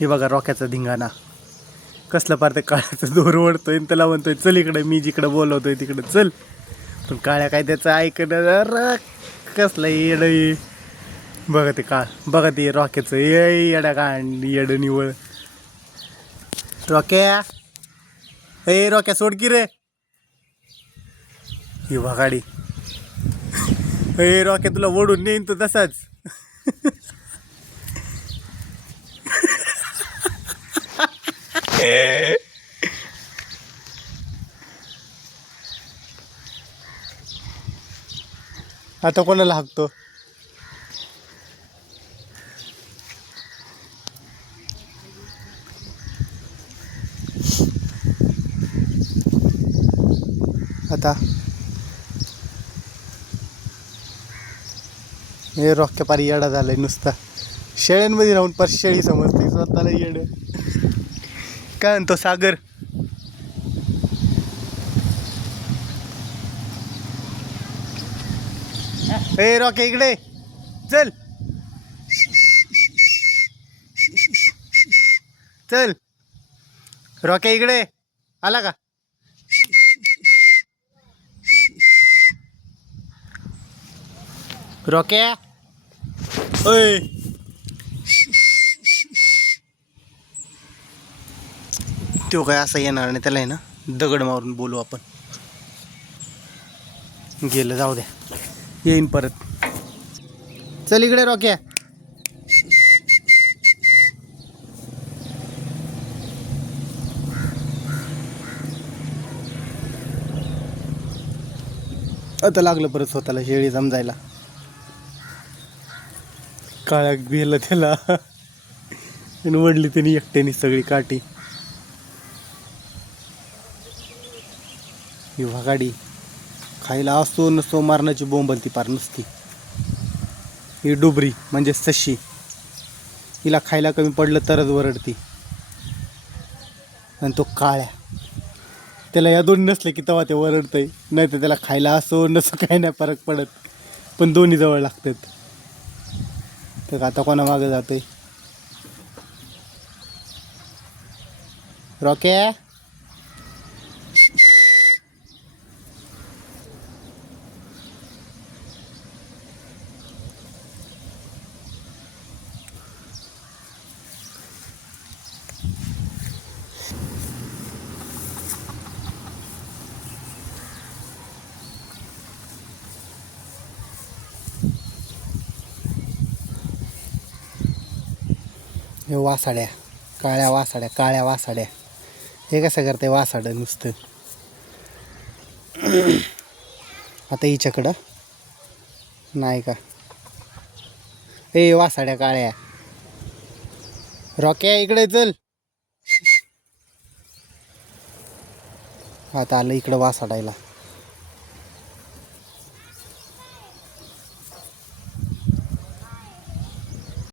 हे बघा रॉक्याचा धिंगाणा कसलं पार ते काळ्याचं दोर ओढतोय आणि त्याला म्हणतोय चल इकडे, मी जिकडं बोलवतोय तिकडं चल. पण काळ्या काय त्याचं ऐकणं कसलं येड. बघा ते काळ, बघा ते रॉक्याचं येडा कांड येड निवळ. रॉक्या ए रॉक्या सोड की रे. ही गाडी ए रॉक्या तुला ओढून नेईन तो तसाच. आता कोणाला हाकतो? आता हे रॉक्या पारी येडा झालाय नुसता. शेळ्यांमध्ये राहून पर शेळी समजते स्वतःला येड. काय म्हणतो सागर? ए रॉक्या इकडे चल, चल रॉक्या इकडे आला का? रॉक्या ओय तो काय असं येणार नाही, त्याला आहे ना दगड मारून बोलू आपण. गेलं जाऊ द्या, येईन परत. चल इकडे रॉक्या. आता लागलं परत स्वतःला शेळी समजायला. काळ्या गेलं त्याला आणि वडली त्यांनी एकट्याने सगळी काठी. ही वाघाडी खायला असतो नसतो मारण्याची बोंबलती पार नुसती. ही डुबरी म्हणजे सशी, हिला खायला कमी पडलं तरच वरडती. आणि तो काळ्या, त्याला या दोन्ही नसले की तेव्हा ते वरडतंय, नाही तर त्याला खायला असो नसो काही नाही फरक पडत, पण दोन्ही जवळ लागतात. तर आता कोणा मागं जातोय? रॉक्या हे वासाड्या, काळ्या वासाड्या, काळ्या वासाड्या. हे कसं करते वासाडं नुसतं. आता हिच्याकडं नाही का? ए वासाड्या काळ्या, रॉक्या इकडे चल. आता आलं इकडं वासाडायला.